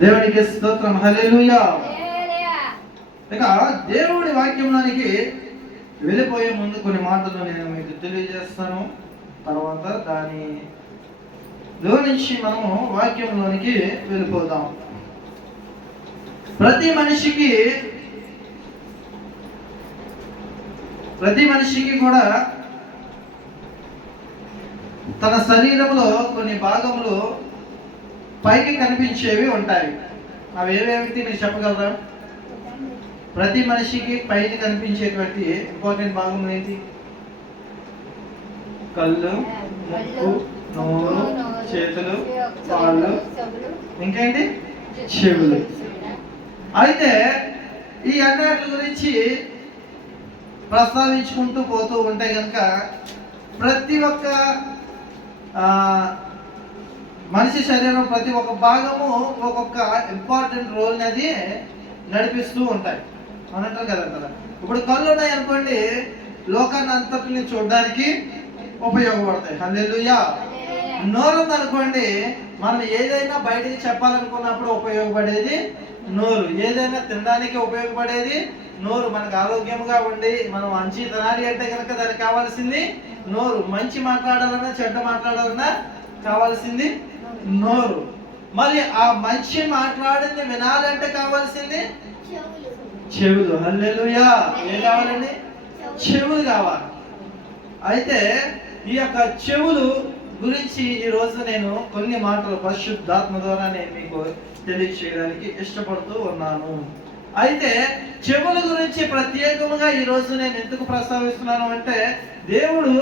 దేవునికి స్తోత్రం, హల్లెలూయా. ఇక దేవుడి వాక్యంలోనికి వెళ్ళిపోయే ముందు కొన్ని మాటలు నేను మీకు తెలియజేస్తాను. తర్వాత దానిలో నుంచి మనము వాక్యంలోనికి వెళ్ళిపోదాం. ప్రతి మనిషికి కూడా తన శరీరంలో కొన్ని భాగములు పైకి కనిపించేవి ఉంటాయి. అవి ఏవేమిటి మీరు చెప్పగలరా? ప్రతి మనిషికి పైకి కనిపించేటువంటి ఇంపార్టెంట్ భాగం ఏంటి? కళ్ళు, ముక్కు, నోరు, చేతులు, కాళ్ళు, ఇంకేంటి? చెవులు. అయితే ఈ అన్నిటి గురించి ప్రస్తావించుకుంటూ పోతూ ఉంటే కనుక ప్రతి ఒక్క మనిషి శరీరం ప్రతి ఒక్క భాగము ఒక్కొక్క ఇంపార్టెంట్ రోల్ అనేది నడిపిస్తూ ఉంటాయి అనంటారు కదా. ఇప్పుడు కళ్ళు ఉన్నాయి అనుకోండి, లోకాన్ని అంతటిని చూడడానికి ఉపయోగపడతాయి. హల్లెలూయా. నోరు ఉందనుకోండి, మనం ఏదైనా బయటికి చెప్పాలనుకున్నప్పుడు ఉపయోగపడేది నోరు. ఏదైనా తినడానికి ఉపయోగపడేది నోరు. మనకు ఆరోగ్యంగా ఉండి మనం మంచి తినాలి అంటే కనుక దానికి కావాల్సింది నోరు. మంచి మాట్లాడాలన్నా చెడ్డ మాట్లాడాలన్నా కావాల్సింది నోరు. మరి ఆ మంచి మాట్లాడింది వినాలంటే కావాల్సింది చెవులు. హల్లెలూయా. ఏం కావాలండి? చెవులు కావాలి. అయితే ఈ యొక్క చెవులు గురించి ఈ రోజు నేను కొన్ని మాటలు పరిశుద్ధాత్మ ద్వారా నేను మీకు తెలియజేయడానికి ఇష్టపడుతూ ఉన్నాను. అయితే చెవుల గురించి ప్రత్యేకంగా ఈ రోజు నేను ఎందుకు ప్రస్తావిస్తున్నాను అంటే, దేవుడు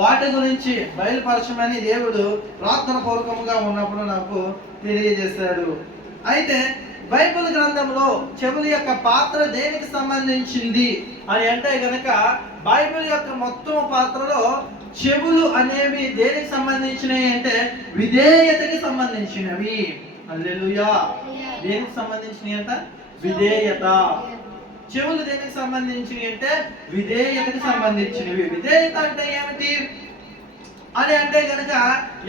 వాటి గురించి బయలుపరచమని దేవుడు ప్రార్థన పూర్వకంగా ఉన్నప్పుడు నాకు తెలియజేశాడు. అయితే బైబిల్ గ్రంథంలో చెవుల యొక్క పాత్ర దేనికి సంబంధించింది అని అంటే గనక, బైబిల్ యొక్క మొత్తం పాత్రలో చెవులు అనేవి దేనికి సంబంధించినవి అంటే విధేయతకి సంబంధించినవి. హల్లెలూయా. దేనికి సంబంధించినవి అంట? విధేయత. చెవులు దేనికి సంబంధించినవి అంటే విధేయతకి సంబంధించినవి. విధేయత అంటే ఏమిటి అని అంటే కనుక,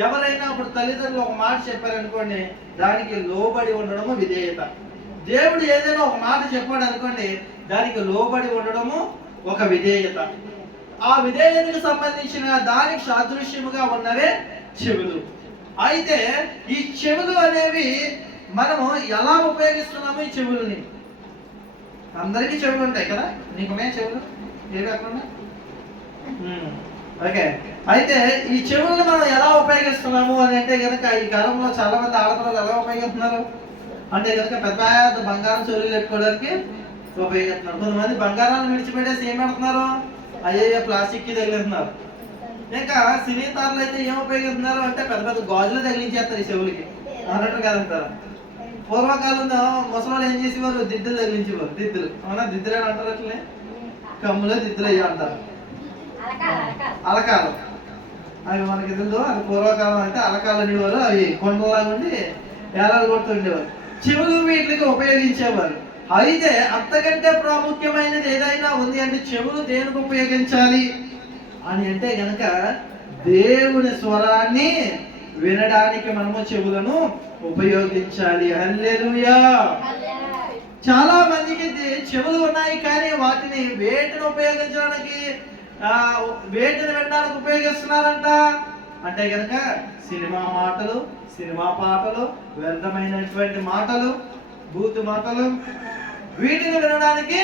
ఎవరైనా ఇప్పుడు తల్లిదండ్రులు ఒక మాట చెప్పారనుకోండి, దానికి లోబడి ఉండడము విధేయత. దేవుడు ఏదైనా ఒక మాట చెప్పాడు అనుకోండి, దానికి లోబడి ఉండడము ఒక విధేయత. ఆ విధేయతకు సంబంధించిన దానికి సాదృశ్యముగా ఉన్నవే చెవులు. అయితే ఈ చెవులు అనేవి మనము ఎలా ఉపయోగిస్తున్నాము? ఈ చెవులని అందరికీ చెవులు ఉంటాయి కదా. నీకున్నాయి చెవులు? ఏవి ఎక్కడ? ఓకే. అయితే ఈ చెవులను మనం ఎలా ఉపయోగిస్తున్నాము అని అంటే కనుక, ఈ కాలంలో చాలా మంది ఆడపిల్లలు ఎలా ఉపయోగిస్తున్నారు అంటే కనుక పెద్ద పెద్ద బంగారం చెవులు పెట్టుకోవడానికి ఉపయోగిస్తున్నారు. కొంతమంది బంగారాన్ని విడిచిపెట్టేసి ఏం పెడుతున్నారు? అయ్యే ప్లాస్టిక్ కి తగిలిస్తున్నారు. ఇంకా సినీ తారలు అయితే ఏం ఉపయోగిస్తున్నారు అంటే పెద్ద పెద్ద గాజులు తగిలించేస్తారు ఈ చెవులకి అన్నట్టు కదంటారు. పూర్వకాలంలో ముసలాళ్ళు ఏం చేసేవారు? దిద్దులు తగిలించేవారు. దిద్దులు, అవునా? దిద్దులు అని అంటారు. అట్లనే కమ్ములో దిద్దులు అయ్యా అంటారు. అలకాలు అవి మనకి తెలుసు. అది పూర్వకాలం అంటే అలకాలు అనేవారు. అవి కొండలాగా ఉండి ఏలాలు కొడుతూ ఉండేవారు. చెవులు వీటికి ఉపయోగించేవారు. అయితే అంతకంటే ప్రాముఖ్యమైనది ఏదైనా ఉంది అంటే చెవులు దేనికి ఉపయోగించాలి అని అంటే గనక, దేవుని స్వరాన్ని వినడానికి మనము చెవులను ఉపయోగించాలి. హల్లెలూయా. చాలా మందికి చెవులు ఉన్నాయి కానీ వాటిని వేటిని ఉపయోగించడానికి, వేటిని వినడానికి ఉపయోగిస్తున్నారంట అంటే గనక సినిమా మాటలు, సినిమా పాటలు, వ్యర్థమైనటువంటి మాటలు, బూతు మాటలు, వీటిని వినడానికి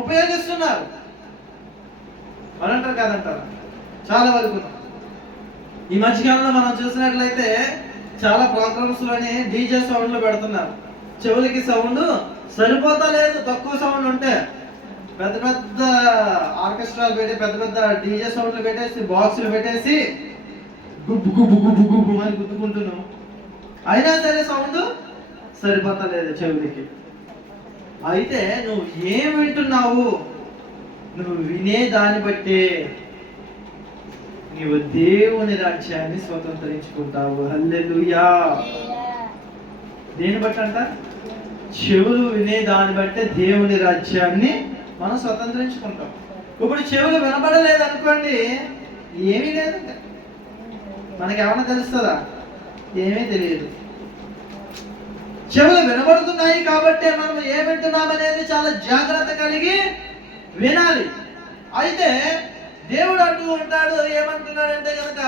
ఉపయోగిస్తున్నారు. అనంటారు కాదంటారు చాలా వరకు. ఈ మధ్యకాలంలో మనం చూసినట్లయితే చాలా ప్రోగ్రామ్స్ లోని డీజే సౌండ్లు పెడుతున్నారు. చెవులకి సౌండ్ సరిపోతా లేదు. తక్కువ సౌండ్ ఉంటే పెద్ద పెద్ద ఆర్కెస్ట్రాలు పెట్టి పెద్ద పెద్ద డీజే సౌండ్లు పెట్టేసి బాక్సులు పెట్టేసి గుబ్బు గుబ్బు గుబ్బు గుబ్బు అని గుద్దుకుంటున్నాం. అయినా సరే సౌండ్ సరిపోతా లేదు చెవులకి. అయితే నువ్వు ఏం వింటున్నావు? నువ్వు వినే దాన్ని బట్టే నీవు దేవుని రాజ్యాన్ని స్వతంత్రించుకుంటావు. హల్లెలూయా. దేని బట్టి అంట? చెవులు వినే దాన్ని బట్టే దేవుని రాజ్యాన్ని మనం స్వతంత్రించుకుంటాం. ఇప్పుడు చెవులు వినబడలేదు అనుకోండి, ఏమీ లేదు. మనకి ఏమన్నా తెలుస్తుందా? ఏమీ తెలియదు. చెవులు వినబడుతున్నాయి కాబట్టి మనం ఏం వింటున్నామనేది చాలా జాగ్రత్త కలిగి వినాలి. అయితే దేవుడు అంటూ ఉంటాడు, ఏమంటున్నాడంటే కనుక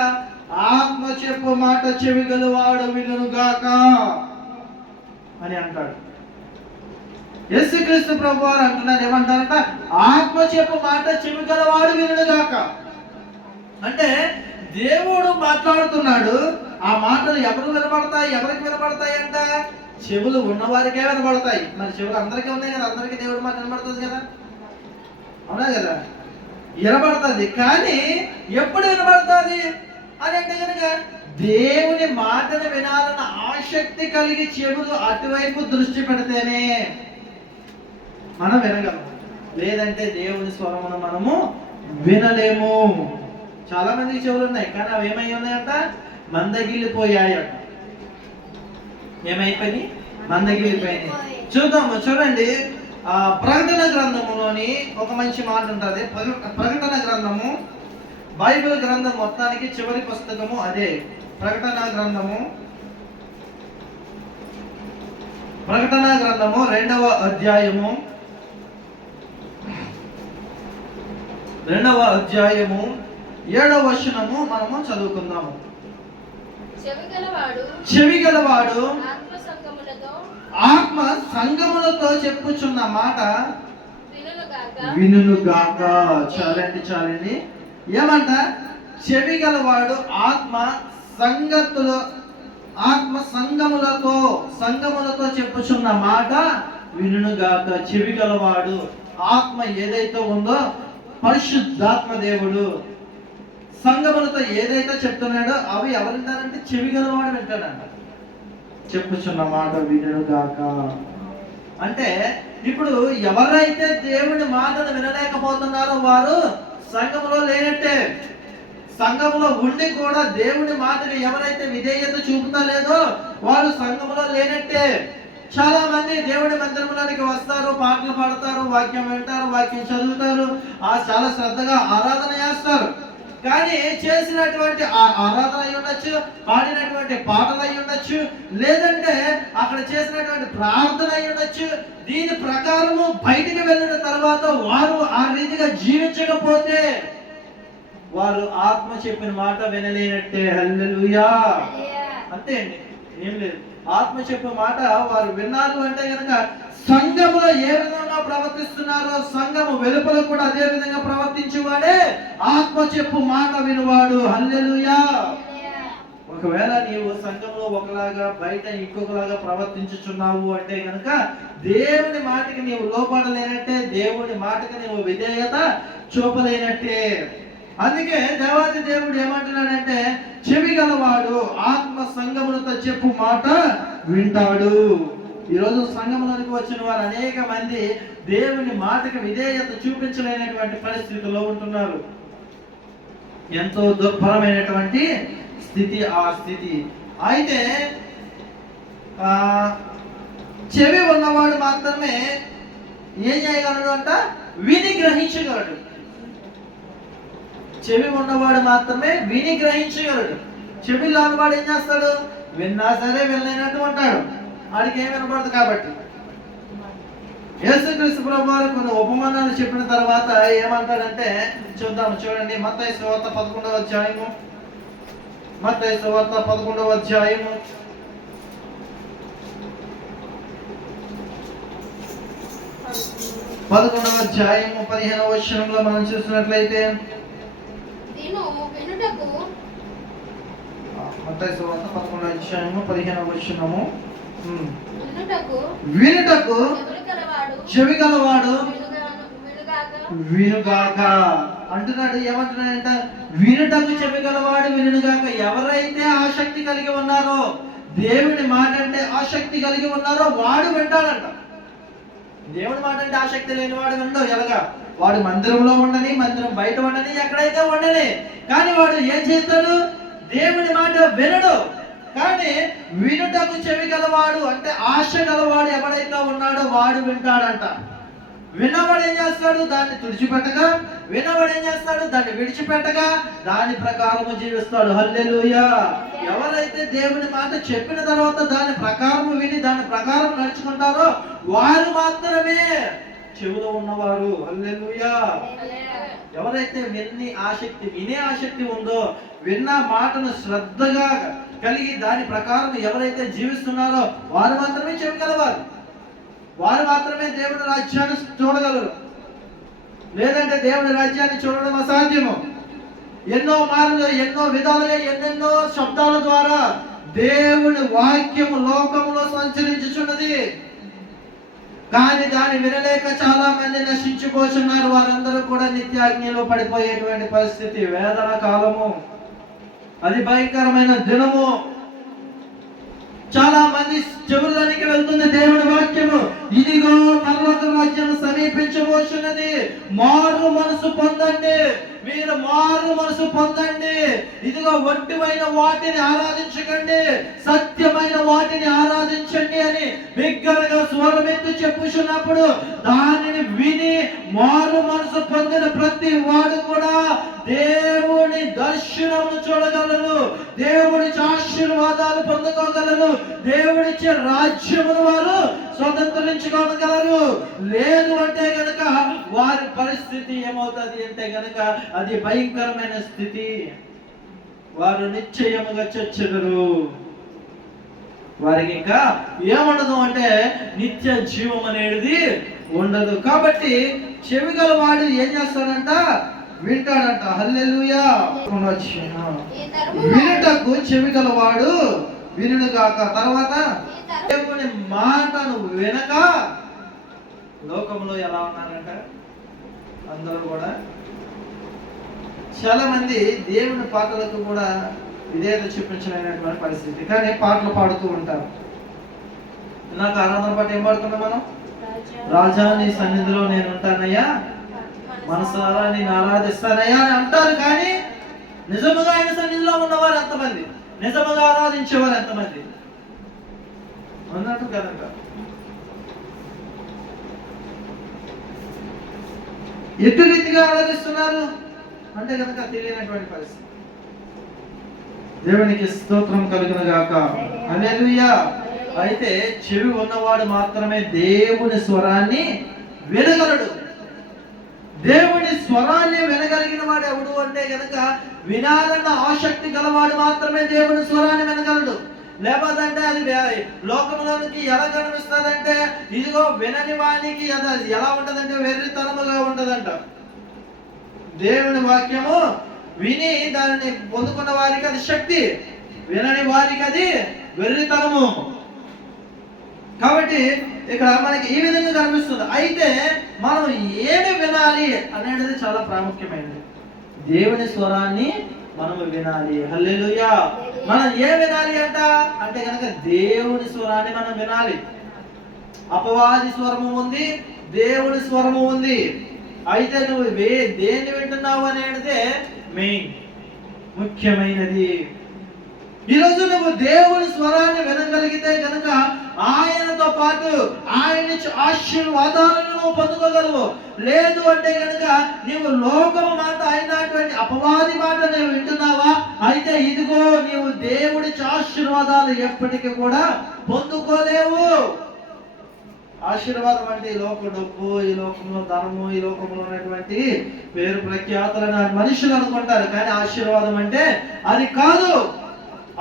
ఆత్మ చెప్పు మాట చెవి గలవాడు వినుగాక అని అంటాడు. యేసుక్రీస్తు ప్రభు వారు అంటున్నారు, ఏమంటారంట? ఆత్మ చెప్పు మాట చెవి గలవాడు వినుగాక. అంటే దేవుడు మాట్లాడుతున్నాడు, ఆ మాటలు ఎవరికి వినబడతాయి అంట? చెవులు ఉన్నవారికే వినబడతాయి. మరి చెవులు అందరికీ ఉన్నాయి కదా, అందరికీ దేవుడు మాట వినబడుతుంది కదా, అవునా కదా? వినబడుతుంది. కానీ ఎప్పుడు వినబడుతుంది అని అంటే కనుక దేవుని మాటను వినాలన్న ఆసక్తి కలిగి చెవులు అటువైపు దృష్టి పెడితేనే మనం వినగలము. లేదంటే దేవుని స్వరమును మనము వినలేము. చాలా మందికి చెవులు ఉన్నాయి, కానీ అవి ఏమై ఉన్నాయంట? మందగిల్లిపోయాయట. ఏమైపోయి? మందగిల్లిపోయినాయి. చూడండి, ప్రకటన గ్రంథములోని ఒక మంచి మాట ఉంటుంది. ప్రకటన గ్రంథము బైబిల్ గ్రంథం మొత్తానికి చివరి పుస్తకము అదే. ప్రకటన గ్రంథము 2వ అధ్యాయము 7వ వచనము మనము చదువుకుందాము. చెవి గలవాడు ఆత్మ సంగములతో చెప్పుచున్న మాట వినుగాక. చాలండి. ఏమంట? చెవి గలవాడు ఆత్మ సంగములతో చెప్పుచున్న మాట వినుగాక. చెవి గలవాడు ఆత్మ ఏదైతే ఉందో పరిశుద్ధాత్మ దేవుడు సంగములతో ఏదైతే చెప్తున్నాడో అవి ఎవరు వింటారంటే చెవి గలవాడు వింటాడంట. చెప్పుచున్న మాట వినుగాక అంటే ఇప్పుడు ఎవరైతే దేవుని మాటను వినలేకపోతున్నారో వారు సంఘములో లేనట్టే. సంఘములో ఉండి కూడా దేవుని మాటకి ఎవరైతే విధేయత చూపుతలేదో వారు సంఘములో లేనట్టే. చాలా మంది దేవుడి మందిరంలోనికి వస్తారు, పాటలు పాడతారు, వాక్యం వింటారు, వాక్యం చదువుతారు, చాలా శ్రద్ధగా ఆరాధన చేస్తారు. కానీ చేసినటువంటి ఆరాధన అయి ఉండొచ్చు, పాడినటువంటి పాటలు అయి ఉండొచ్చు, లేదంటే అక్కడ చేసినటువంటి ప్రార్థన అయి ఉండొచ్చు. దీని ప్రకారము బయటికి వెళ్ళిన తర్వాత వారు ఆ రీతిగా జీవించకపోతే వారు ఆత్మ చెప్పిన మాట వినలేనట్టే. హల్లెలూయా. అంతే అండి, ఏం లేదు. ఆత్మ చెప్పిన మాట వారు విన్నారు అంటే కనుక సంఘములో ఏ విధంగా ప్రవర్తిస్తున్నారో సంఘము వెలుపల కూడా అదే విధంగా ప్రవర్తించేవాడే ఆత్మ చెప్పు మాట వినువాడు. హల్లెలూయా. ఒకవేళ నీవు సంఘంలో ఒకలాగా బయట ఇంకొకలాగా ప్రవర్తించుచున్నావు అంటే కనుక దేవుని మాటకి నీవు లోపడలేనట్టే, దేవుని మాటకి నీవు విధేయత చూపలేనట్టే. అందుకే దేవాది దేవుడు ఏమంటున్నాడంటే చెవి గలవాడు ఆత్మ సంఘములతో చెప్పు మాట వింటాడు. ఈరోజు సంఘంలోనికి వచ్చిన వారు అనేక మంది దేవుని మాటకి విధేయత చూపించలేనటువంటి పరిస్థితుల్లో ఉంటున్నారు. ఎంతో దుర్భరమైనటువంటి స్థితి ఆ స్థితి. అయితే చెవి ఉన్నవాడు మాత్రమే ఏం చేయగలడు అంట? విని గ్రహించగలడు. చెవి ఉన్నవాడు మాత్రమే విని గ్రహించగలడు. చెవి లేనివాడు ఏం చేస్తాడు? విన్నా సరే వినలేనట్టు ఉంటాడు, వాడికి ఏం వినపడదు. కాబట్టి యేసుక్రీస్తు ప్రభువు వారు కొన్ని ఉపమానాలు చెప్పిన తర్వాత ఏమంటాడంటే చూద్దాము. చూడండి, మత్తయి సువార్త 11వ అధ్యాయము. మత్తయి సువార్త 11వ అధ్యాయము 15వ వచనంలో మనం చూసినట్లయితే మత్తయి సువార్త 11వ అధ్యాయము 15వ వచనము. వినుటకు చెవి గలవాడు వినుగాక అంటున్నాడు. ఏమంటున్నాడంట? వినుటకు చెవి గలవాడు వినుగాక. ఎవరైతే ఆసక్తి కలిగి ఉన్నారో, దేవుని మాట అంటే ఆసక్తి కలిగి ఉన్నారో వాడు వింటాడంట. దేవుని మాట అంటే ఆసక్తి లేని వాడు వినడు. ఎలాగా? వాడు మందిరంలో ఉండని, మందిరం బయట ఉండని, ఎక్కడైతే ఉండని, కానీ వాడు ఏం చేస్తాడు? దేవుని మాట వినడు. కానీ వినుటకు చెవి గలవాడు అంటే ఆశ గలవాడు ఎవడైతే ఉన్నాడో వాడు వింటాడంట. విన్నవాడు ఏం చేస్తాడు? దాన్ని తుడిచిపెట్టగా, విన్నవాడు ఏం చేస్తాడు? దాన్ని విడిచిపెట్టగా దాని ప్రకారము జీవిస్తాడు. హల్లెలూయా. ఎవరైతే దేవుని మాట చెప్పిన తర్వాత దాని ప్రకారము విని దాని ప్రకారం నడుచుకుంటారో వారు మాత్రమే చెవులో ఉన్నవారు. హల్లెలూయా. ఎవరైతే వినే ఆసక్తి ఉందో, విన్న మాటను శ్రద్ధగా కలిగి దాని ప్రకారం ఎవరైతే జీవిస్తున్నారో వారు మాత్రమే చెవి కలవారు. వారు మాత్రమే దేవుని రాజ్యాన్ని చూడగలరు. లేదంటే దేవుని రాజ్యాన్ని చూడడం అసాధ్యము. ఎన్నో మార్లు, ఎన్నో విధాలుగా, ఎన్నెన్నో శబ్దాల ద్వారా దేవుని వాక్యము లోకములో సంచరించుచున్నది. కానీ దాన్ని వినలేక చాలా మంది నశించిపోతున్నారు. వారందరూ కూడా నిత్యాగ్నిలో పడిపోయేటువంటి పరిస్థితి. వేదన కాలము, అది భయంకరమైన దినము. చాలా మంది చెవులకి వెళ్తుంది దేవుని వాక్యము. ఇదిగో పరలోక రాజ్యం సమీపించబోతున్నది, మారు మనసు పొందండి, మీరు మారు మనసు పొందండి. ఇదిగో ఒంటిమైన వాటిని ఆరాధించకండి, సత్యమైన వాటిని ఆరాధించండి అని బిగ్గరగా స్వరమెత్తి చెప్పుచున్నప్పుడు దానిని విని మారు మనసు పొందిన ప్రతి వాడు కూడా దేవుని దర్శనమును చూడగలరు, దేవుడిచ్చే ఆశీర్వాదాలు పొందుకోగలరు, దేవుడిచ్చే రాజ్యమును వారు స్వతంత్రించుకోగలరు. లేదు అంటే గనక వారి పరిస్థితి ఏమవుతుంది అంటే గనక అది భయంకరమైన స్థితి. వారు నిశ్చయముగా చచ్చెదరు. వారికి ఇంకా ఏముండదు అంటే నిత్య జీవం అనేది ఉండదు. కాబట్టి చెవి గలవాడు ఏం చేస్తాడంట? వింటాడంట. హల్లెలూయా. వినుటకు చెవి గలవాడు వినుడు గాక. తర్వాత దేవుని మాటను వినక లోకంలో ఎలా ఉన్నారంట? అందరూ కూడా చాలా మంది దేవుని పాటలకు కూడా విధేయత చూపించలేనటువంటి పరిస్థితి. కానీ పాటలు పాడుతూ ఉంటారు. నాకు ఆరాధన పాట ఏం పాడుతున్నాం మనం? రాజా నీ సన్నిధిలో నేను ఉంటానయ్యా, మనసారా నేను ఆరాధిస్తానయ్యా అని అంటారు. కానీ నిజముగా ఆయన సన్నిధిలో ఉన్నవారు ఎంతమంది? నిజముగా ఆరాధించేవారు ఎంతమంది అన్నట్టు కనుక ఎటు రీతిగా ఆరాధిస్తున్నారు అంటే కనుక తెలియనటువంటి పరిస్థితి. దేవునికి స్తోత్రం కలుగును గాక. హల్లెలూయా. అయితే చెవి ఉన్నవాడు మాత్రమే దేవుని స్వరాన్ని వినగలడు. దేవుని స్వరాన్ని వినగలిగిన వాడు ఎవడు అంటే గనక వినాలన్న ఆసక్తి గలవాడు మాత్రమే దేవుని స్వరాన్ని వినగలడు. లేకపోతే అది లోకంలోనికి ఎలా కనిపిస్తుందంటే ఇదిగో వినని వానికి అది ఎలా ఉంటదంటే వెర్రితనముగా ఉంటదంట. దేవుని వాక్యము విని దానిని పొందుకున్న వారికి అది శక్తి, వినని వారికి అది వెర్రితనము. కాబట్టి ఇక్కడ మనకి ఈ విధంగా కనిపిస్తుంది. అయితే మనం ఏమి వినాలి అనేది చాలా ప్రాముఖ్యమైనది. దేవుని స్వరాన్ని మనం వినాలి. హల్లెలూయా. మనం ఏం వినాలి అంటే కనుక దేవుని స్వరాన్ని మనం వినాలి. అపవాది స్వరము ఉంది, దేవుని స్వరము ఉంది. అయితే నువ్వు దేన్ని వింటున్నావు అనేది మెయిన్ ముఖ్యమైనది. ఈరోజు నువ్వు దేవుని స్వరాన్ని వినగలిగితే కనుక ఆయనతో పాటు ఆయన ఆశీర్వాదాలను నువ్వు పొందుకోగలవు. లేదు అంటే కనుక నీవు లోకము మాట అయినటువంటి అపవాది మాట నువ్వు వింటున్నావా? అయితే ఇదిగో నీవు దేవుడి ఆశీర్వాదాలు ఎప్పటికీ కూడా పొందుకోలేవు. ఆశీర్వాదం అంటే ఈ లోక డబ్బు, ఈ లోకంలో ధనము, ఈ లోకంలో ఉన్నటువంటి పేరు ప్రఖ్యాతులను మనుషులు అనుకుంటారు. కానీ ఆశీర్వాదం అంటే అది కాదు.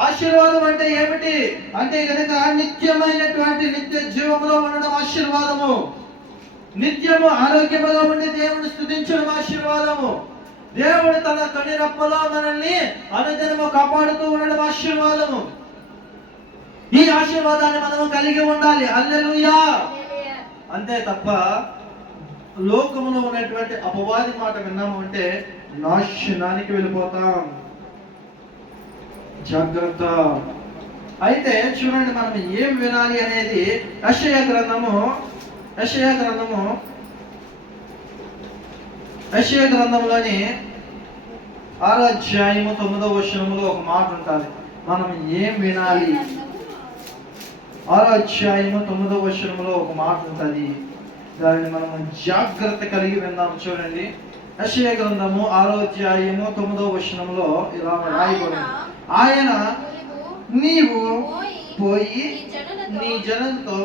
ఆశీర్వాదం అంటే ఏమిటి అంటే కనుక నిత్యమైనటువంటి నిత్య జీవంలో ఉండడం ఆశీర్వాదము. నిత్యము ఆరోగ్యముగా ఉండి దేవుని స్తుతించడం ఆశీర్వాదము. దేవుడు తన కనిరెప్పలో మనల్ని అనుదినము కాపాడుతూ ఉండడం ఆశీర్వాదము. ఈ ఆశీర్వాదాన్ని మనము కలిగి ఉండాలి. హల్లెలూయా. అంతే తప్ప లోకములో ఉన్నటువంటి అపవాది మాట విన్నాము అంటే నాశనానికి వెళ్ళిపోతాం. జాగ్రత్త. అయితే చూడండి మనం ఏం వినాలి అనేది యెషయా గ్రంథము 6వ అధ్యాయము 9వ వచనములో ఒక మాట ఉంటుంది. మనం ఏం వినాలి? 6వ అధ్యాయము 9వ వచనములో ఒక మాట ఉంటుంది. దానిని మనం జాగ్రత్త కలిగి విందాం. చూడండి, యెషయా గ్రంథము 6వ అధ్యాయము 9వ వచనములో ఇలా రాయబడింది. ఆయన నీవు పోయి నీ జనులతో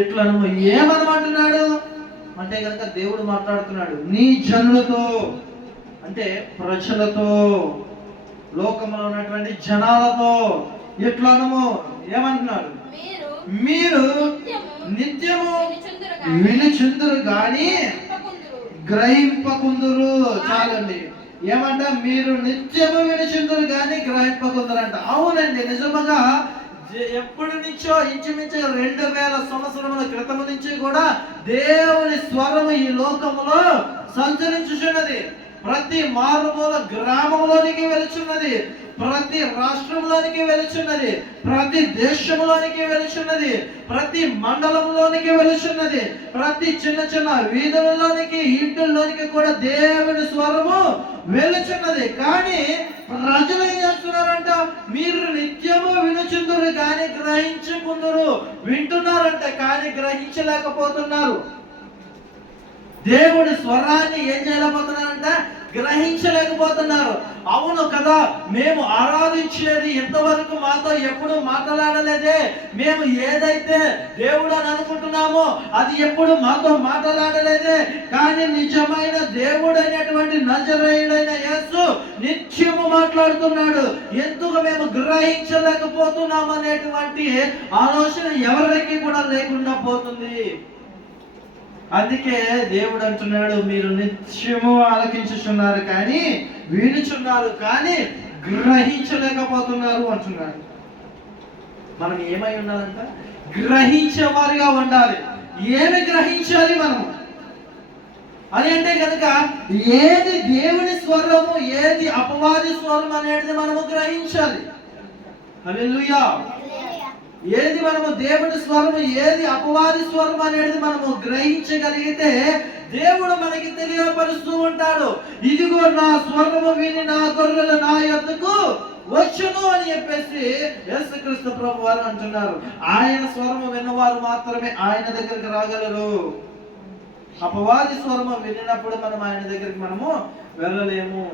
ఎట్లను ఏమనమంటున్నాడు అంటే కనుక దేవుడు మాట్లాడుతున్నాడు. నీ జనులతో అంటే ప్రజలతో, లోకంలో ఉన్నటువంటి జనాలతో ఎట్లనము ఏమంటున్నాడు? మీరు నిత్యము వినుచుందురు గాని గ్రహింపకుందురు. చాలండి. ఏమంట? మీరు నిత్యము వినుచుందురు గాని గ్రహింపకుందురంట. అవునండి, నిజముగా ఎప్పటి నుంచో ఇంచుమించు 2000 సంవత్సరముల క్రితం నుంచి కూడా దేవుని స్వరము ఈ లోకములో సంచరించుచున్నది. ప్రతి మారుమూల గ్రామంలోనికి వెలుచున్నది, ప్రతి రాష్ట్రంలోనికి వెలుచున్నది, ప్రతి దేశంలోనికి వెలుచున్నది, ప్రతి మండలంలోనికి వెలుచున్నది, ప్రతి చిన్న చిన్న వీధులలోనికి, ఇంటిల్లోనికి కూడా దేవుని స్వరము వెలుచున్నది. కానీ ప్రజలు ఏం చేస్తున్నారంట? మీరు నిత్యము వినుచుందురు కానీ గ్రహించుకుందరు. వింటున్నారంట కానీ గ్రహించలేకపోతున్నారు. దేవుడి స్వరాన్ని ఏం చేయలేకపోతున్నారంట? గ్రహించలేకపోతున్నారు. అవును కదా, మేము ఆరాధించేది ఇంతవరకు మాతో ఎప్పుడు మాట్లాడలేదే. మేము ఏదైతే దేవుడు అని అనుకుంటున్నామో అది ఎప్పుడు మాతో మాట్లాడలేదే. కానీ నిజమైన దేవుడు అయినటువంటి నజరేయుడైన యేసు నిత్యము మాట్లాడుతున్నాడు. ఎందుకు మేము గ్రహించలేకపోతున్నాం అనేటువంటి ఆలోచన ఎవరికి కూడా లేకుండా పోతుంది. అందుకే దేవుడు అంటున్నాడు, మీరు నిత్యము ఆలకించుచున్నారు కానీ, వినుచున్నారు కానీ గ్రహించలేకపోతున్నారు అంటున్నాడు. మనం ఏమై ఉండాలంట? గ్రహించేవారిగా ఉండాలి. ఏమి గ్రహించాలి మనము అని అంటే కనుక, ఏది దేవుని స్వరము, ఏది అపవాది స్వరం అనేది మనము గ్రహించాలి. హల్లెలూయా. ఏది మనము దేవుని స్వరము, ఏది అపవాది స్వరం అనేది మనము గ్రహించగలిగితే దేవుడు మనకి తెలియపరుస్తూ ఉంటాడు. ఇదిగో నా స్వరము విని నా గొర్రెలు నా యొద్దకు వచ్చును అని చెప్పేసి యేసుక్రీస్తు ప్రభు వారు అంటున్నారు. ఆయన స్వరము విన్నవారు మాత్రమే ఆయన దగ్గరికి రాగలరు. అపవాది స్వరము విన్నప్పుడు మనం ఆయన దగ్గరికి మనము వెళ్ళలేము.